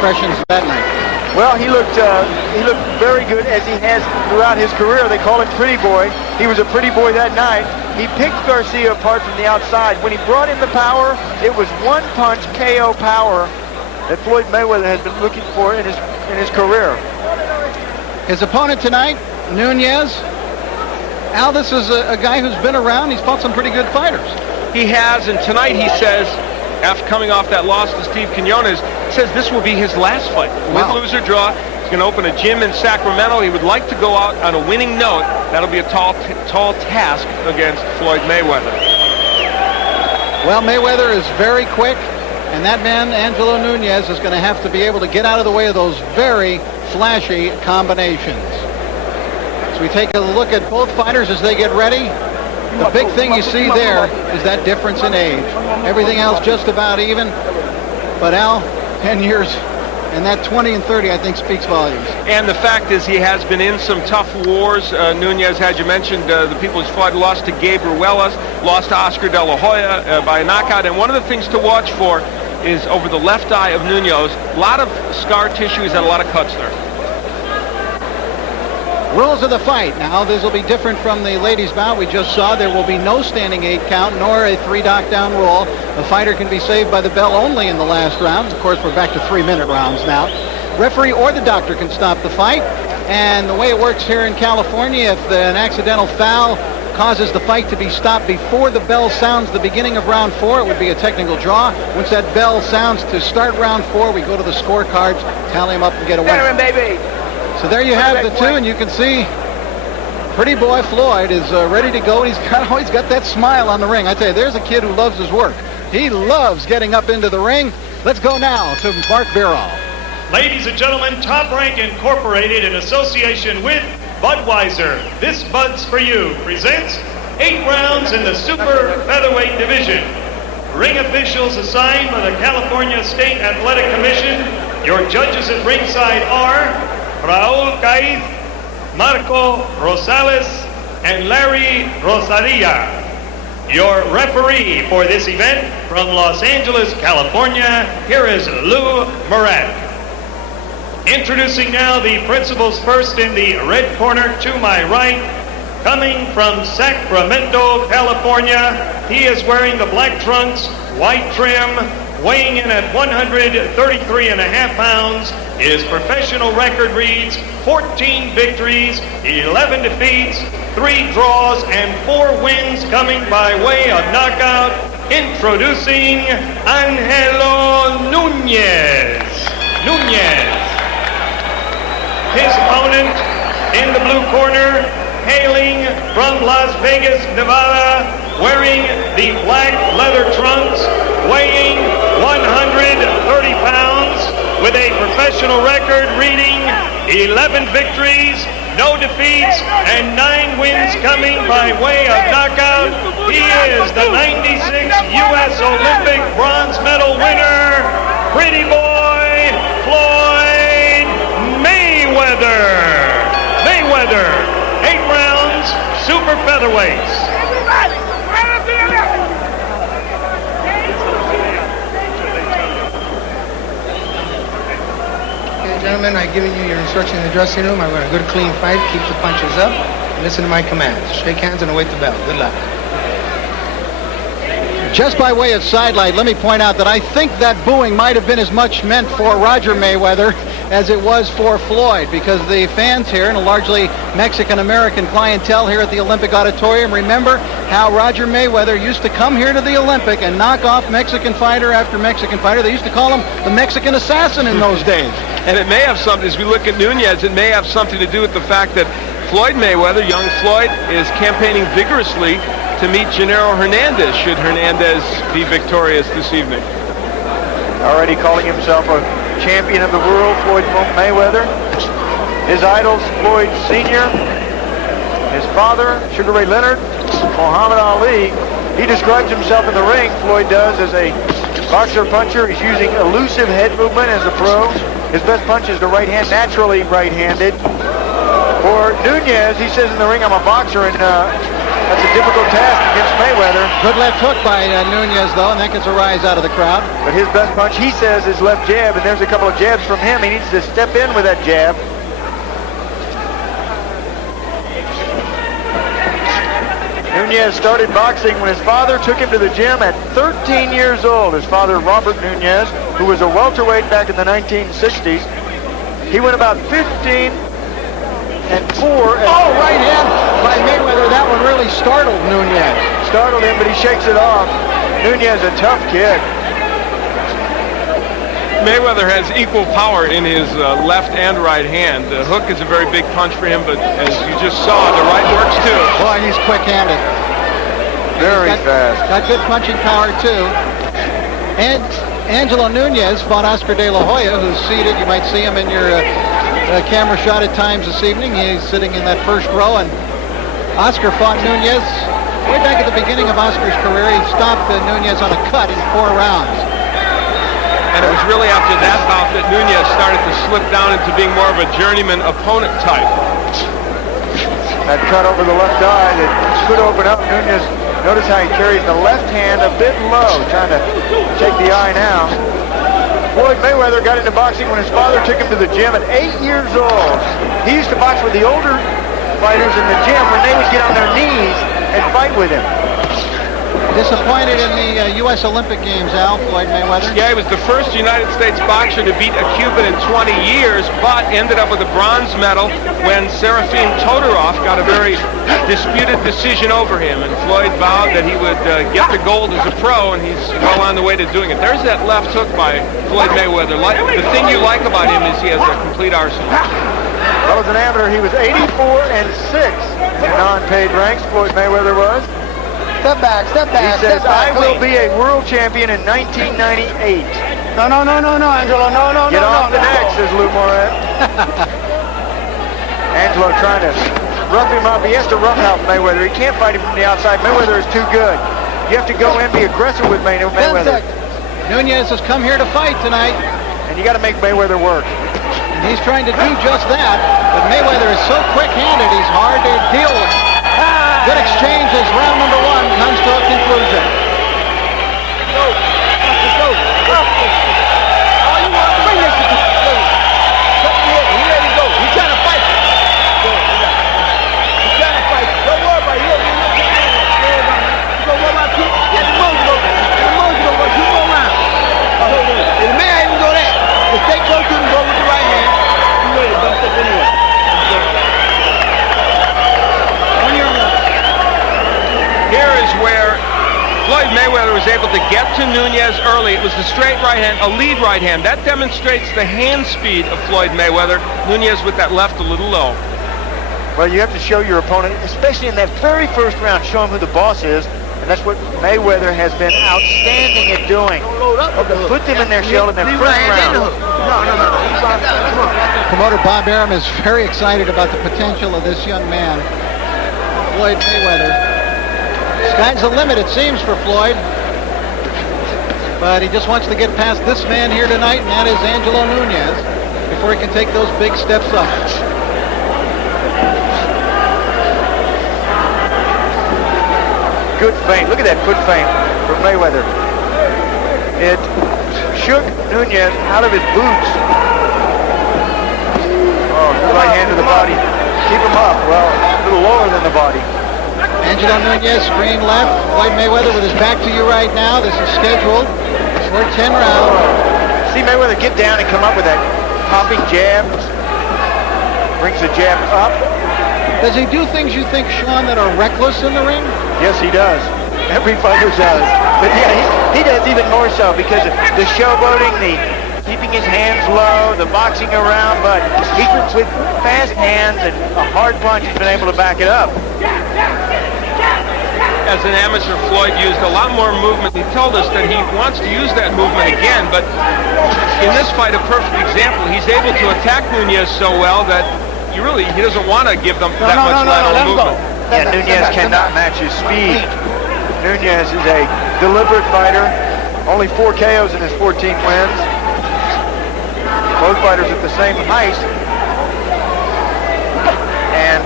impressions that night? Well, he looked very good, as he has throughout his career. They call him Pretty Boy. He was a pretty boy that night. He picked Garcia apart from the outside. When he brought in the power, it was one-punch KO power that Floyd Mayweather has been looking for in his career. His opponent tonight, Nunez. Al, this is a guy who's been around. He's fought some pretty good fighters. He has, and tonight he says, after coming off that loss to Steve Quinones, says this will be his last fight. Wow. Win, lose, or draw. He's going to open a gym in Sacramento. He would like to go out on a winning note. That'll be a tall task against Floyd Mayweather. Well, Mayweather is very quick, and that man, Angelo Nunez, is going to have to be able to get out of the way of those very flashy combinations. So we take a look at both fighters as they get ready. The big thing you see there is that difference in age. Everything else just about even. But Al, 10 years, and that 20 and 30, I think, speaks volumes. And the fact is he has been in some tough wars. Nunez, had you mentioned, the people he's fought, lost to Gabe Ruelas, lost to Oscar De La Hoya by a knockout. And one of the things to watch for is over the left eye of Nunez. A lot of scar tissue. He's had a lot of cuts there. Rules of the fight. Now, this will be different from the ladies' bout we just saw. There will be no standing 8 count, nor a 3 knockdown rule. The fighter can be saved by the bell only in the last round. Of course, we're back to 3-minute rounds now. Referee or the doctor can stop the fight. And the way it works here in California, if an accidental foul causes the fight to be stopped before the bell sounds the beginning of round 4, it would be a technical draw. Once that bell sounds to start round 4, we go to the scorecards, tally them up, and get a winner. Baby. So there you have the two, and you can see Pretty Boy Floyd is ready to go, and he's always got that smile on the ring. I tell you, there's a kid who loves his work. He loves getting up into the ring. Let's go now to Mark Birol. Ladies and gentlemen, Top Rank Incorporated, in association with Budweiser, This Bud's For You, presents 8 rounds in the Super Featherweight Division. Ring officials assigned by the California State Athletic Commission. Your judges at ringside are Raul Caiz, Marco Rosales, and Larry Rosaria. Your referee for this event from Los Angeles, California, here is Lou Murat. Introducing now the principals first in the red corner to my right. Coming from Sacramento, California, he is wearing the black trunks, white trim, weighing in at 133.5 pounds. His professional record reads 14 victories, 11 defeats, 3 draws, and 4 wins coming by way of knockout. Introducing Angelo Nunez. His opponent in the blue corner, hailing from Las Vegas, Nevada, wearing the black leather trunks, weighing 130 pounds, with a professional record reading 11 victories, no defeats, and 9 wins coming by way of knockout. He is the 96 U.S. Olympic bronze medal winner, Pretty Boy Floyd Mayweather. 8 rounds, super featherweights. Gentlemen, I've given you your instruction in the dressing room. I want a good, clean fight. Keep the punches up. And listen to my commands. Shake hands and await the bell. Good luck. Just by way of sidelight, let me point out that I think that booing might have been as much meant for Roger Mayweather as it was for Floyd, because the fans here, and a largely Mexican-American clientele here at the Olympic Auditorium, remember how Roger Mayweather used to come here to the Olympic and knock off Mexican fighter after Mexican fighter. They used to call him the Mexican assassin in those days. And it may have something, as we look at Nunez, it may have something to do with the fact that Floyd Mayweather, young Floyd, is campaigning vigorously to meet Gennaro Hernandez, should Hernandez be victorious this evening. Already calling himself a champion of the world, Floyd Mayweather. His idols, Floyd Sr., his father, Sugar Ray Leonard, Muhammad Ali. He describes himself in the ring, Floyd does, as a boxer-puncher. He's using elusive head movement as a pro. His best punch is the right hand, naturally right-handed. For Nunez, he says in the ring, I'm a boxer, and That's a difficult task against Mayweather. Good left hook by Nunez, though, and that gets a rise out of the crowd. But his best punch, he says, is left jab, and there's a couple of jabs from him. He needs to step in with that jab. Nunez started boxing when his father took him to the gym at 13 years old. His father, Robert Nunez, who was a welterweight back in the 1960s. He went about 15-4. Oh, right hand by Mayweather. That one really startled Nunez. Startled him, but he shakes it off. Nunez, a tough kid. Mayweather has equal power in his left and right hand. The hook is a very big punch for him, but as you just saw, the right works too. Boy, and he's quick-handed. Very fast. Got good punching power, too. And Angelo Nunez fought Oscar De La Hoya, who's seated. You might see him in your camera shot at times this evening. He's sitting in that first row, and Oscar fought Nunez way back at the beginning of Oscar's career. He stopped Nunez on a cut in 4 rounds. And it was really after that bout that Nunez started to slip down into being more of a journeyman opponent type. That cut over the left eye that could open up. Nunez, notice how he carries the left hand a bit low, trying to take the eye now. Floyd Mayweather got into boxing when his father took him to the gym at 8 years old. He used to box with the older fighters in the gym when they would get on their knees and fight with him. Disappointed in the U.S. Olympic Games, Al, Floyd Mayweather. Yeah, he was the first United States boxer to beat a Cuban in 20 years, but ended up with a bronze medal when Serafim Todorov got a very disputed decision over him. And Floyd vowed that he would get the gold as a pro, and he's well on the way to doing it. There's that left hook by Floyd Mayweather. The thing you like about him is he has a complete arsenal. Well, as an amateur, he was 84-6 in non-paid ranks. Floyd Mayweather was. Step back, He says, I will be a world champion in 1998. No, Angelo, no. Get off the neck, says Lou Moret. Angelo trying to rough him up. He has to roughhouse Mayweather. He can't fight him from the outside. Mayweather is too good. You have to go in, be aggressive with Mayweather. Nunez has come here to fight tonight. And you got to make Mayweather work. And he's trying to do just that. But Mayweather is so quick-handed, he's hard to deal with. Good exchange as round number 1 comes to a conclusion. Here is where Floyd Mayweather was able to get to Nunez early. It was the straight right hand, a lead right hand. That demonstrates the hand speed of Floyd Mayweather. Nunez with that left a little low. Well, you have to show your opponent, especially in that very first round, show him who the boss is. And that's what Mayweather has been outstanding at doing. Put them in their shell in their first round. Promoter Bob Arum is very excited about the potential of this young man, Floyd Mayweather. Sky's the limit, it seems, for Floyd. But he just wants to get past this man here tonight, and that is Angelo Nunez, before he can take those big steps up. Good feint. Look at that foot feint from Mayweather. It shook Nunez out of his boots. Oh, right hand to the body. Keep him up. Well, a little lower than the body. Angelo Nunez, screen left. Floyd Mayweather with his back to you right now. This is scheduled for 10 rounds. See Mayweather get down and come up with that popping jab. Brings the jab up. Does he do things you think, Sean, that are reckless in the ring? Yes, he does. Every fighter does. But yeah, he does even more so because of the showboating, the keeping his hands low, the boxing around, but he with fast hands and a hard punch, he's been able to back it up. As an amateur, Floyd used a lot more movement. He told us that he wants to use that movement again, but in this fight, a perfect example. He's able to attack Nunez so well that he doesn't want to give them that much lateral movement. Yeah, Nunez cannot match his speed. Nunez is a deliberate fighter. Only 4 KOs in his 14 wins. Both fighters at the same height. And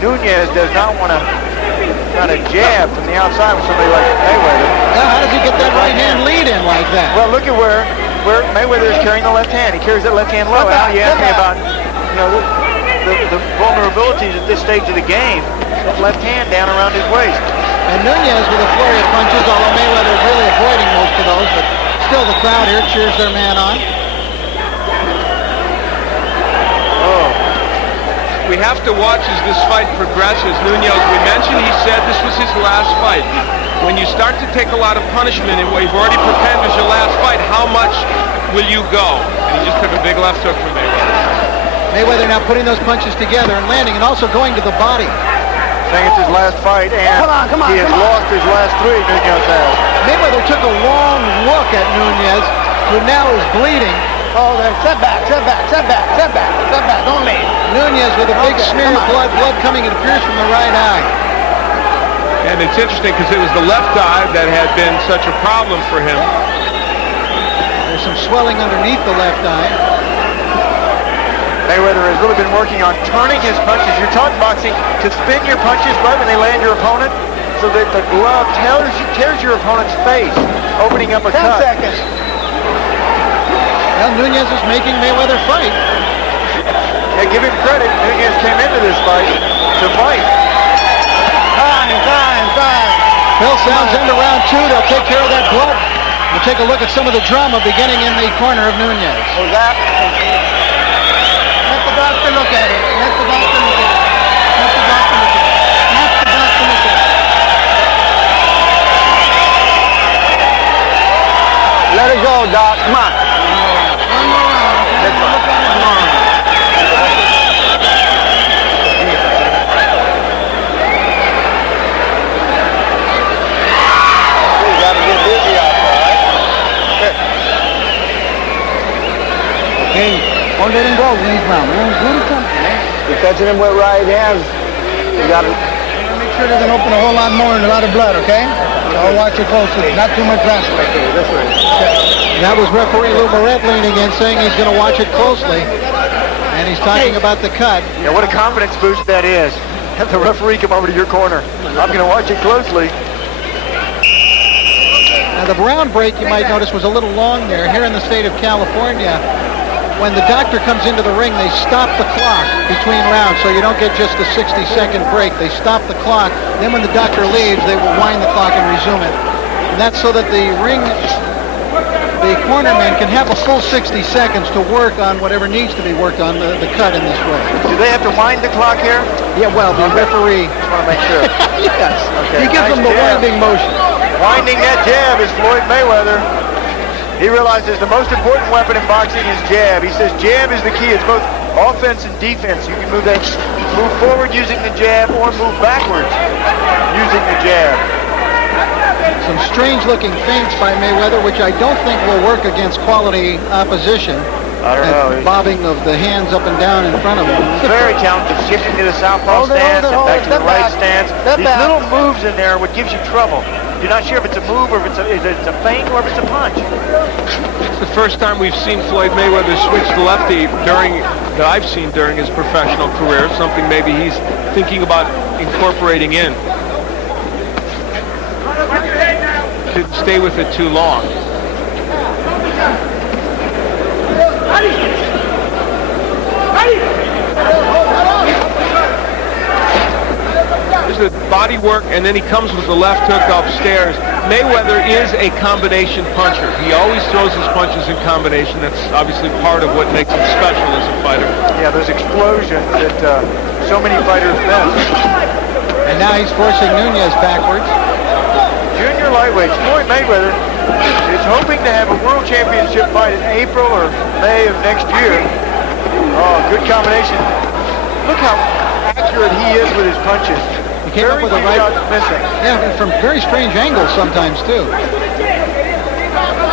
Nunez does not want to kind of jab from the outside with somebody like Mayweather. Now, how does he get that right hand lead in like that? Well, look at where Mayweather is carrying the left hand. He carries that left hand low. Now you ask me about, you know, the vulnerabilities at this stage of the game. That left hand down around his waist. And Nunez with a flurry of punches, although Mayweather really avoiding most of those, but still the crowd here cheers their man on. Oh. We have to watch as this fight progresses. Nunez, we mentioned, he said this was his last fight. When you start to take a lot of punishment and you've already prepared as your last fight, how much will you go? And he just took a big left hook from Mayweather. Mayweather now putting those punches together and landing, and also going to the body. Saying it's his last fight, and he has lost his last 3, Nunez has. Mayweather took a long look at Nunez, who now is bleeding. Oh, setback, don't leave. Nunez with a big smear of blood coming, it appears, from the right eye. And it's interesting because it was the left eye that had been such a problem for him. There's some swelling underneath the left eye. Mayweather has really been working on turning his punches. You're taught in boxing to spin your punches right when they land your opponent, so that the glove tears your opponent's face, opening up a cut. 10 seconds. Well, Nunez is making Mayweather fight. Yeah, give him credit. Nunez came into this fight to fight. Time. Bell sounds into round 2. They'll take care of that blood. We'll take a look at some of the drama beginning in the corner of Nunez. Was that? Let the doctor look at it. Let the doctor look at it. Let it go, Doc. Come on. One more round. Let's look at it tomorrow. You gotta get busy out there, right? Okay. Don't let him go in these rounds, man. Do something, man. You're catching him with right hands. You gotta make sure it doesn't open a whole lot more and a lot of blood, okay? I'll watch it closely. Not too much transfer. Okay, this way. That was referee Lou Moret leaning in, saying he's going to watch it closely. And he's talking about the cut. Yeah, what a confidence boost that is. Have the referee come over to your corner. I'm going to watch it closely. Now, the round break, you might notice, was a little long there. Here in the state of California, when the doctor comes into the ring, they stop the clock between rounds, so you don't get just a 60-second break. They stop the clock. Then when the doctor leaves, they will wind the clock and resume it. And that's so that the cornerman can have a full 60 seconds to work on whatever needs to be worked on the cut in this way. Do they have to wind the clock here? Yeah, well, the referee... Just want to make sure. Yes. Okay, He gives nice them the jab. winding motion. Winding that jab is Floyd Mayweather. He realizes the most important weapon in boxing is jab. He says jab is the key. It's both offense and defense. You can move forward using the jab or move backwards using the jab. Some strange-looking feints by Mayweather, which I don't think will work against quality opposition. I don't know. Bobbing of the hands up and down in front of him. He's very talented. Shifting to the southpaw stance and back to the right stance. These little moves in there are what gives you trouble. You're not sure if it's a move or if it's a feint or if it's a punch. It's the first time we've seen Floyd Mayweather switch to lefty that I've seen during his professional career, something maybe he's thinking about incorporating in. Didn't stay with it too long. There's the body work, and then he comes with the left hook upstairs. Mayweather is a combination puncher. He always throws his punches in combination. That's obviously part of what makes him special as a fighter. Yeah, those explosions that so many fighters miss. And now he's forcing Nunez backwards. Junior lightweight Floyd Mayweather is hoping to have a world championship fight in April or May of next year. Oh, good combination. Look how accurate he is with his punches. He came up with a right... missing. Yeah, from very strange angles sometimes, too.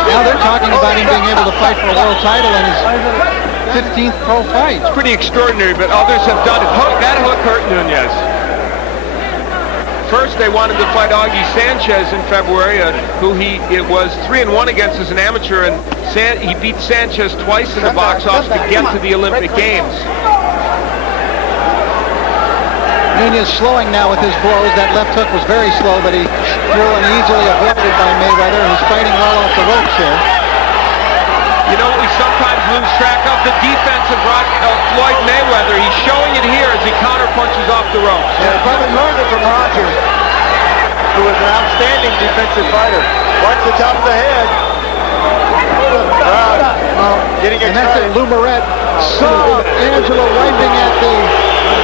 Now they're talking about him being able to fight for a world title in his 15th pro fight. It's pretty extraordinary, but others have done it. That hook hurt Nunez. First, they wanted to fight Augie Sanchez in February, who it was 3-1 against as an amateur, and he beat Sanchez twice in the box office to get to the Olympic Games. Nunez slowing now with his blows. That left hook was very slow, but he threw and easily avoided by Mayweather, who's fighting well off the ropes here. You know what we sometimes lose track of? The defense of Floyd Mayweather. He's showing it here as he counterpunches off the ropes. Yeah, probably learned it from Roger, who was an outstanding defensive fighter. Watch the top of the head. Getting And that's it. excited. Lou Moret saw Angelo wiping at the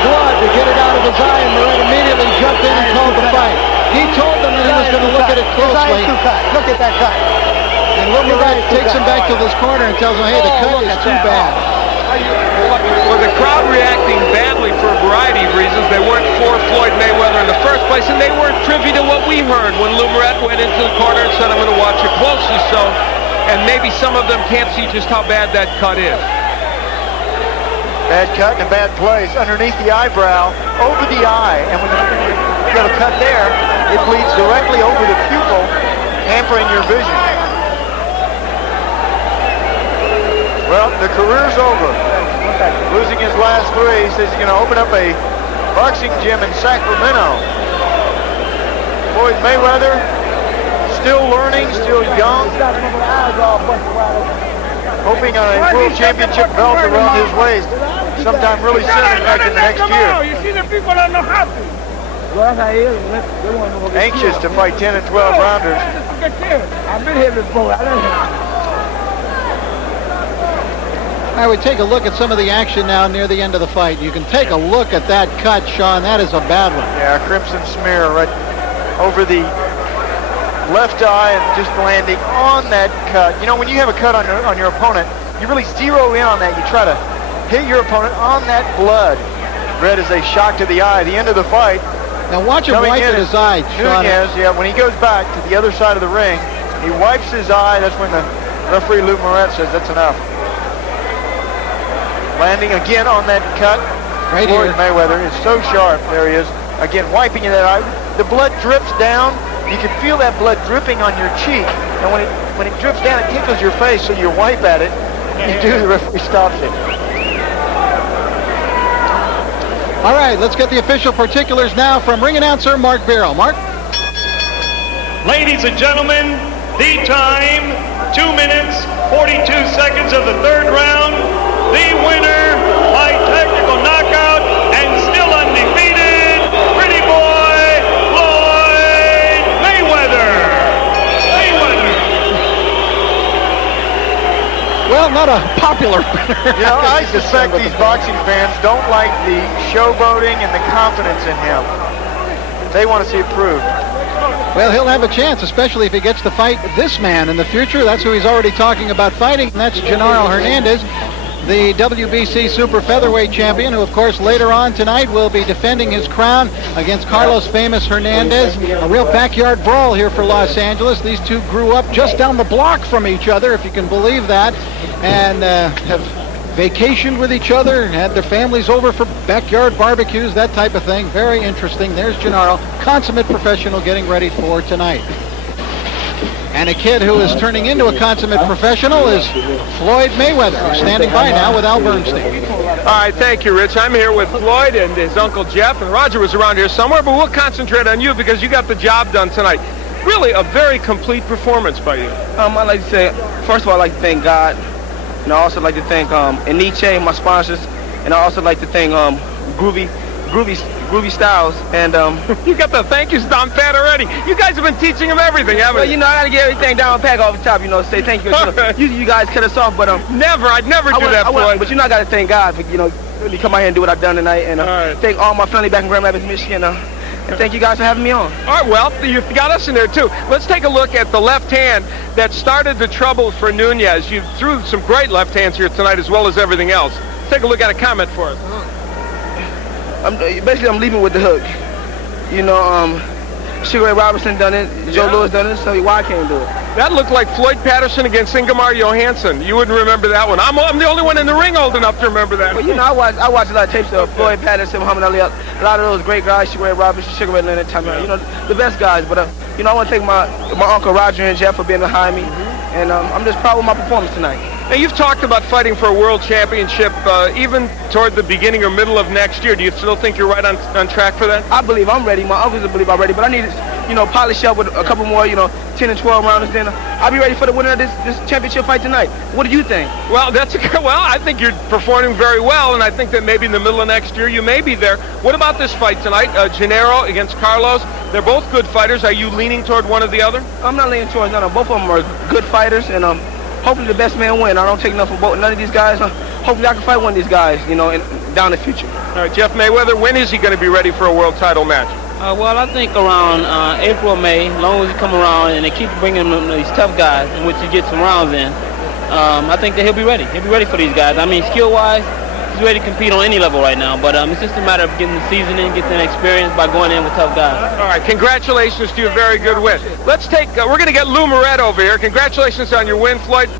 blood to get it out of his eye, and Moret immediately jumped in and called the fight. He told them that he was going to look at it closely. Look at that cut. And Lou Moret takes him back to this corner and tells him, hey, the cut is too bad. Well, the crowd reacting badly for a variety of reasons. They weren't for Floyd Mayweather in the first place, and they weren't privy to what we heard when Lou Moret went into the corner and said, I'm going to watch it closely. So, and maybe some of them can't see just how bad that cut is. Bad cut in a bad place, underneath the eyebrow, over the eye, and when you got a cut there, it bleeds directly over the pupil, hampering your vision. Well, the career's over. Losing his last three, he says he's going to open up a boxing gym in Sacramento. Floyd Mayweather, still learning, still young, hoping on a world championship belt around his waist sometime really soon, in fact, in the next year. You see the people don't know how to. Anxious to fight 10 and 12 rounders. I've been here before. I would take a look at some of the action now near the end of the fight. You can take a look at that cut, Sean. That is a bad one. Yeah, crimson smear right over the left eye and just landing on that cut. You know, when you have a cut on your opponent, you really zero in on that. You try to hit your opponent on that blood. Red is a shock to the eye. The end of the fight. Now watch him wipe at his eye, Sean. Nunez, yeah, when he goes back to the other side of the ring, he wipes his eye. That's when the referee, Lou Moret, says that's enough. Landing again on that cut. Right Floyd here. Mayweather is so sharp. There he is. Again, wiping that eye. The blood drips down. You can feel that blood dripping on your cheek. And when it drips down, it tickles your face, so you wipe at it. You do, the referee stops it. All right, let's get the official particulars now from ring announcer Mark Barrow. Mark? Ladies and gentlemen, the time, 2 minutes, 42 seconds of the third round. The winner by technical knockout and still undefeated, pretty boy, Floyd Mayweather. Well, not a popular winner. You know, I suspect these boxing fans don't like the showboating and the confidence in him. They want to see it proved. Well, he'll have a chance, especially if he gets to fight this man in the future. That's who he's already talking about fighting, and that's Genaro Hernandez, the WBC Super Featherweight champion, who, of course, later on tonight will be defending his crown against Carlos Famous Hernandez. A real backyard brawl here for Los Angeles. These two grew up just down the block from each other, if you can believe that, and have vacationed with each other, had their families over for backyard barbecues, that type of thing. Very interesting. There's Genaro, consummate professional, getting ready for tonight. And a kid who is turning into a consummate professional is Floyd Mayweather, who's standing by now with Al Bernstein. All right, thank you, Rich. I'm here with Floyd and his uncle Jeff, and Roger was around here somewhere, but we'll concentrate on you because you got the job done tonight. Really a very complete performance by you. I'd like to say, first of all, I'd like to thank God. And I also like to thank Eniche, my sponsors. And I also like to thank Groovy Styles. And You got the thank yous down pat already. You guys have been teaching him everything, haven't well, you? you know, I got to get everything down pack off the top, say thank you. Usually you guys cut us off, but I'd never do that, Floyd. But I got to thank God for, really come out here and do what I've done tonight. And thank all my family back in Grand Rapids, Michigan. And thank you guys for having me on. All right, well, you've got us in there, too. Let's take a look at the left hand that started the trouble for Nunez. You threw some great left hands here tonight as well as everything else. Take a look at a comment for us. I'm leaving with the hook. Sugar Ray Robinson done it, Joe Louis done it, so why I can't do it? That looked like Floyd Patterson against Ingemar Johansson. You wouldn't remember that one. I'm the only one in the ring old enough to remember that. Well, I watch a lot of tapes of Floyd Patterson, Muhammad Ali, a lot of those great guys, Sugar Ray Robinson, Sugar Ray Leonard, the best guys. But I want to thank my uncle Roger and Jeff for being behind me, and I'm just proud of my performance tonight. Now, you've talked about fighting for a world championship even toward the beginning or middle of next year. Do you still think you're right on track for that? I believe I'm ready. My uncles believe I'm ready, but I need to, polish up with a couple more, 10 and 12 rounds. Then I'll be ready for the winner of this championship fight tonight. What do you think? Well, I think you're performing very well, and I think that maybe in the middle of next year you may be there. What about this fight tonight? Gennaro against Carlos. They're both good fighters. Are you leaning toward one or the other? I'm not leaning towards none of them. Both of them are good fighters, and hopefully the best man win. I don't take nothing from none of these guys. Hopefully I can fight one of these guys, down the future. All right, Jeff Mayweather, when is he going to be ready for a world title match? Well, I think around April or May, as long as he come around and they keep bringing him these tough guys in which he gets some rounds in, I think that he'll be ready. He'll be ready for these guys. I mean, skill-wise, he's ready to compete on any level right now, but it's just a matter of getting the seasoning, getting the experience by going in with tough guys. All right, congratulations to you. Very good win. Let's take, we're going to get Lou Moret over here. Congratulations on your win, Floyd.